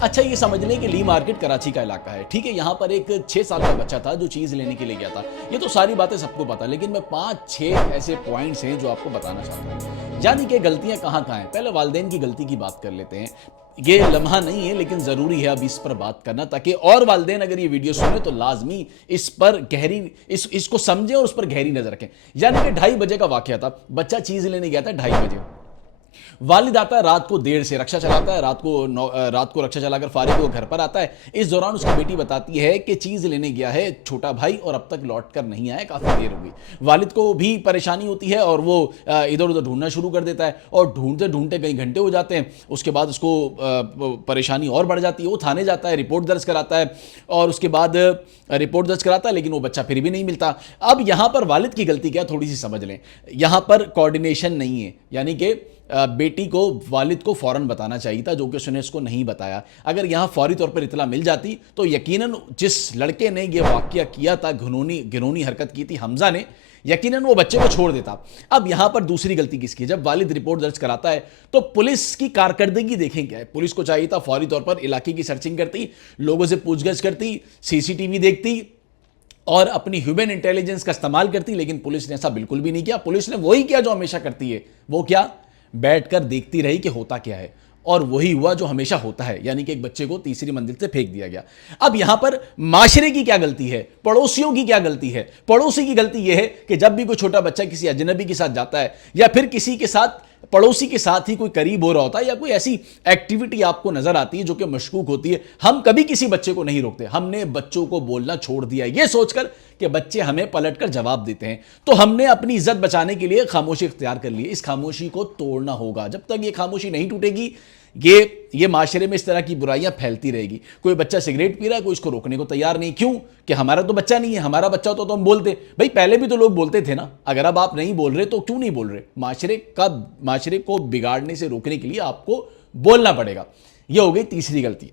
اچھا یہ سمجھ لیں کہ لی مارکیٹ کراچی کا علاقہ ہے، ٹھیک ہے؟ یہاں پر ایک 6 سال کا بچہ تھا جو چیز لینے کے لیے گیا تھا۔ یہ تو ساری باتیں سب کو پتا، لیکن میں 5-6 ایسے پوائنٹس ہیں جو آپ کو بتانا چاہتا ہوں، یعنی کہ غلطیاں کہاں کہاں ہیں۔ پہلے والدین کی غلطی کی بات کر لیتے ہیں۔ یہ لمحہ نہیں ہے لیکن ضروری ہے اب اس پر بات کرنا، تاکہ اور والدین اگر یہ ویڈیو سنیں تو لازمی اس پر گہری اس کو سمجھیں اور اس پر گہری نظر رکھیں۔ یعنی کہ 2:30 بجے کا واقعہ تھا، بچہ چیز لینے گیا تھا 2:30 بجے۔ والد آتا ہے رات کو دیر سے، رکشہ چلاتا ہے، رات کو رکشہ چلا کر فارغ وہ گھر پر آتا ہے۔ اس دوران اس کی بیٹی بتاتی ہے کہ چیز لینے گیا ہے چھوٹا بھائی اور اب تک لوٹ کر نہیں آیا، کافی دیر ہو گئی۔ والد کو بھی پریشانی ہوتی ہے اور وہ ادھر ادھر ڈھونڈنا شروع کر دیتا ہے، اور ڈھونڈتے ڈھونڈتے کئی گھنٹے ہو جاتے ہیں۔ اس کے بعد اس کو پریشانی اور بڑھ جاتی ہے، وہ تھانے جاتا ہے، رپورٹ درج کراتا ہے، اور اس کے بعد رپورٹ درج کراتا ہے لیکن وہ بچہ پھر بھی نہیں ملتا۔ اب یہاں پر والد کی غلطی کیا، تھوڑی سی سمجھ لیں۔ یہاں پر کوارڈینیشن نہیں ہے، یعنی کہ بیٹی کو والد کو فوراً بتانا چاہیے تھا، جو کہ اس نے اس کو نہیں بتایا۔ اگر یہاں فوری طور پر اطلاع مل جاتی تو یقیناً جس لڑکے نے یہ واقعہ کیا تھا، گھنونی حرکت کی تھی، حمزہ نے، یقیناً وہ بچے کو چھوڑ دیتا۔ اب یہاں پر دوسری غلطی کس کی ہے؟ جب والد رپورٹ درج کراتا ہے تو پولیس کی کارکردگی دیکھیں کیا ہے۔ پولیس کو چاہیے تھا فوری طور پر علاقے کی سرچنگ کرتی، لوگوں سے پوچھ گچھ کرتی، سی سی ٹی وی دیکھتی اور اپنی ہیومن انٹیلیجنس کا استعمال کرتی، لیکن پولیس نے ایسا بالکل بھی نہیں کیا۔ پولیس نے وہی کیا جو ہمیشہ کرتی ہے، وہ کیا؟ بیٹھ کر دیکھتی رہی کہ ہوتا کیا ہے، اور وہی ہوا جو ہمیشہ ہوتا ہے، یعنی کہ ایک بچے کو تیسری منزل سے پھینک دیا گیا۔ اب یہاں پر معاشرے کی کیا غلطی ہے، پڑوسیوں کی کیا غلطی ہے؟ پڑوسی کی غلطی یہ ہے کہ جب بھی کوئی چھوٹا بچہ کسی اجنبی کے ساتھ جاتا ہے، یا پھر کسی کے ساتھ، پڑوسی کے ساتھ ہی کوئی قریب ہو رہا ہوتا ہے، یا کوئی ایسی ایکٹیویٹی آپ کو نظر آتی ہے جو کہ مشکوک ہوتی ہے، ہم کبھی کسی بچے کو نہیں روکتے۔ ہم نے بچوں کو بولنا چھوڑ دیا یہ سوچ کر کہ بچے ہمیں پلٹ کر جواب دیتے ہیں، تو ہم نے اپنی عزت بچانے کے لیے خاموشی اختیار کر لی۔ اس خاموشی کو توڑنا ہوگا، جب تک یہ خاموشی نہیں ٹوٹے گی یہ معاشرے میں اس طرح کی برائیاں پھیلتی رہے گی۔ کوئی بچہ سگریٹ پی رہا ہے، کوئی اس کو روکنے کو تیار نہیں، کیوں؟ کہ ہمارا تو بچہ نہیں ہے، ہمارا بچہ ہوتا تو ہم بولتے۔ بھائی پہلے بھی تو لوگ بولتے تھے نا، اگر اب آپ نہیں بول رہے تو کیوں نہیں بول رہے؟ معاشرے کو بگاڑنے سے روکنے کے لیے آپ کو بولنا پڑے گا۔ یہ ہو گئی تیسری غلطی۔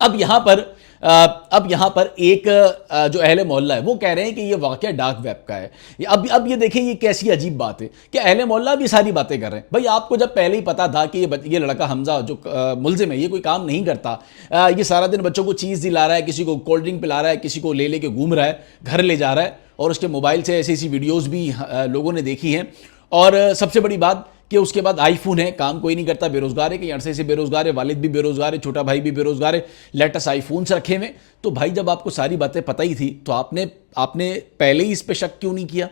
اب یہاں پر ایک جو اہل محلہ ہے وہ کہہ رہے ہیں کہ یہ واقعہ ڈارک ویب کا ہے۔ اب یہ دیکھیں یہ کیسی عجیب بات ہے کہ اہل محلہ بھی ساری باتیں کر رہے ہیں۔ بھائی آپ کو جب پہلے ہی پتا تھا کہ یہ لڑکا حمزہ جو ملزم ہے یہ کوئی کام نہیں کرتا، یہ سارا دن بچوں کو چیز دلا رہا ہے، کسی کو کولڈ ڈرنک پلا رہا ہے، کسی کو لے کے گھوم رہا ہے، گھر لے جا رہا ہے، اور اس کے موبائل سے ایسی ویڈیوز بھی لوگوں نے دیکھی ہیں، اور سب سے بڑی بات کہ اس کے بعد آئی فون ہے، کام کوئی نہیں کرتا، بے روزگار ہے، کہیں عرصے سے بے روزگار ہے، والد بھی بے روزگار ہے، چھوٹا بھائی بھی بے روزگار ہے، لیٹسٹ آئی فونس رکھے ہوئے۔ تو بھائی جب آپ کو ساری باتیں پتہ ہی تھی تو آپ نے پہلے ہی اس پہ شک کیوں نہیں کیا؟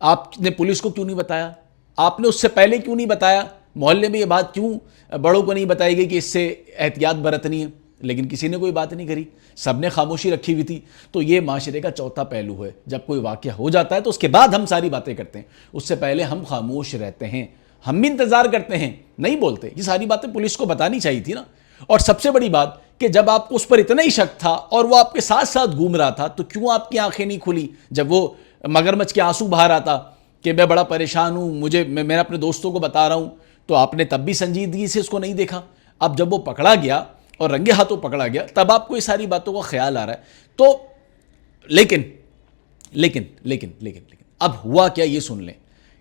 آپ نے پولیس کو کیوں نہیں بتایا؟ آپ نے اس سے پہلے کیوں نہیں بتایا؟ محلے میں یہ بات کیوں بڑوں کو نہیں بتائی گئی کہ اس سے احتیاط برتنی ہے؟ لیکن کسی نے کوئی بات نہیں کری، سب نے خاموشی رکھی ہوئی تھی۔ تو یہ معاشرے کا چوتھا پہلو ہے، جب کوئی واقعہ ہو جاتا ہے تو اس کے بعد ہم ساری باتیں کرتے ہیں، اس سے پہلے ہم خاموش رہتے ہیں، ہم بھی انتظار کرتے ہیں، نہیں بولتے۔ یہ ساری باتیں پولیس کو بتانی چاہیے تھی نا۔ اور سب سے بڑی بات کہ جب آپ کو اس پر اتنا ہی شک تھا اور وہ آپ کے ساتھ ساتھ گھوم رہا تھا تو کیوں آپ کی آنکھیں نہیں کھلی جب وہ مگرمچھ کے آنسو بہا رہا تھا کہ میں بڑا پریشان ہوں، میں اپنے دوستوں کو بتا رہا ہوں، تو آپ نے تب بھی سنجیدگی سے اس کو نہیں دیکھا؟ اب جب وہ پکڑا گیا اور رنگے ہاتھوں پکڑا گیا تب آپ کو یہ ساری باتوں کا خیال آ رہا ہے۔ تو لیکن لیکن لیکن لیکن لیکن اب ہوا کیا یہ سن لیں۔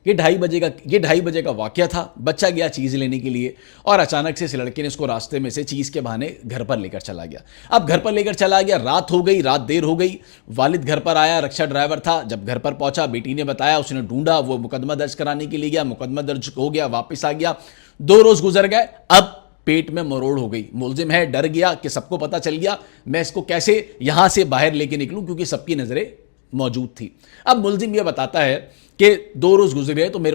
یہ 2:30 بجے کا واقعہ تھا، بچہ گیا چیز لینے کے لیے اور اچانک سے اس لڑکے نے اس کو راستے میں سے چیز کے بہانے گھر پر لے کر چلا گیا۔ اب گھر پر لے کر چلا گیا، رات ہو گئی، رات دیر ہو گئی، والد گھر پر آیا، رکشہ ڈرائیور تھا، جب گھر پر پہنچا بیٹی نے بتایا، اس نے ڈھونڈا، وہ مقدمہ درج کرانے کے لیے گیا، مقدمہ درج ہو گیا، واپس آ گیا، 2 روز گزر گئے، اب پیٹ میں مروڑ ہو گئی، ملزم ہے، ڈر گیا کہ سب کو پتہ چل گیا، میں اس کو کیسے یہاں سے باہر لے کے نکلوں، کیونکہ سب کی نظریں موجود تھی۔ اب ملزم یہ بتاتا ہے کہ 2 روز گزر گئے تو میں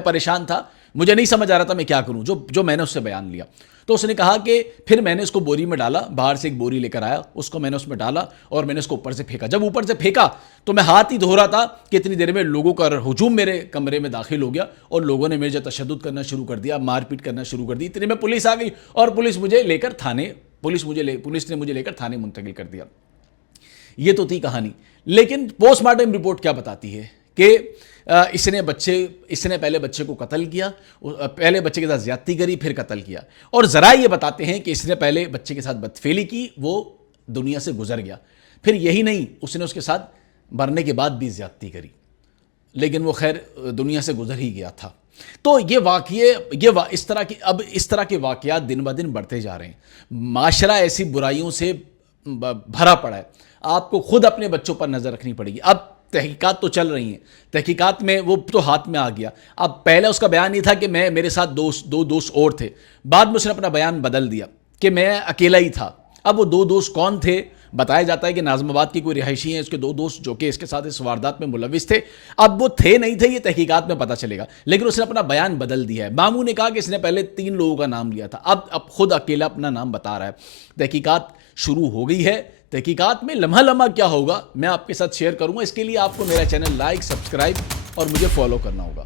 پریشان تھا، مجھے نہیں سمجھ آ رہا تھا میں کیا کروں، جو میں نے اس سے بیان لیا۔ تو اس نے کہا کہ پھر میں نے اس کو بوری میں ڈالا، باہر سے ایک بوری لے کر آیا، اس کو میں نے اس میں ڈالا اور میں نے اس کو اوپر سے پھینکا۔ جب اوپر سے پھینکا تو میں ہاتھ ہی دھو رہا تھا کہ اتنی دیر میں لوگوں کا ہجوم میرے کمرے میں داخل ہو گیا اور لوگوں نے میرے جو تشدد کرنا شروع کر دیا، مار پیٹ کرنا شروع کر دی۔ اتنے میں پولیس آ گئی اور پولیس نے مجھے لے کر تھانے منتقل کر دیا۔ یہ تو تھی کہانی، لیکن پوسٹ مارٹم رپورٹ کیا بتاتی ہے کہ اس نے پہلے بچے کو قتل کیا، پہلے بچے کے ساتھ زیادتی کری، پھر قتل کیا، اور ذرائع یہ بتاتے ہیں کہ اس نے پہلے بچے کے ساتھ بدفعلی کی، وہ دنیا سے گزر گیا، پھر یہی نہیں اس نے اس کے ساتھ مرنے کے بعد بھی زیادتی کری، لیکن وہ خیر دنیا سے گزر ہی گیا تھا۔ تو اس طرح کے واقعات دن بدن بڑھتے جا رہے ہیں، معاشرہ ایسی برائیوں سے بھرا پڑا ہے. آپ کو خود اپنے بچوں پر نظر رکھنی پڑے گی. اب تحقیقات تو چل رہی ہیں، تحقیقات میں وہ تو ہاتھ میں آ گیا. اب پہلے اس کا بیان یہ تھا کہ میرے ساتھ دو دوست اور تھے، بعد میں اس نے اپنا بیان بدل دیا کہ میں اکیلا ہی تھا. اب وہ دو دوست کون تھے؟ بتایا جاتا ہے کہ ناظم آباد کی کوئی رہائشی ہیں اس کے دو دوست جو کہ اس کے ساتھ اس واردات میں ملوث تھے. اب وہ تھے نہیں تھے یہ تحقیقات میں پتہ چلے گا، لیکن اس نے اپنا بیان بدل دیا ہے. ماموں نے کہا کہ اس نے پہلے 3 لوگوں کا نام لیا تھا، اب خود اکیلا اپنا نام بتا رہا ہے. تحقیقات شروع ہو گئی ہے. تحقیقات میں لمحہ لمحہ کیا ہوگا میں آپ کے ساتھ شیئر کروں گا. اس کے لیے آپ کو میرا چینل لائک، سبسکرائب اور مجھے فالو کرنا ہوگا.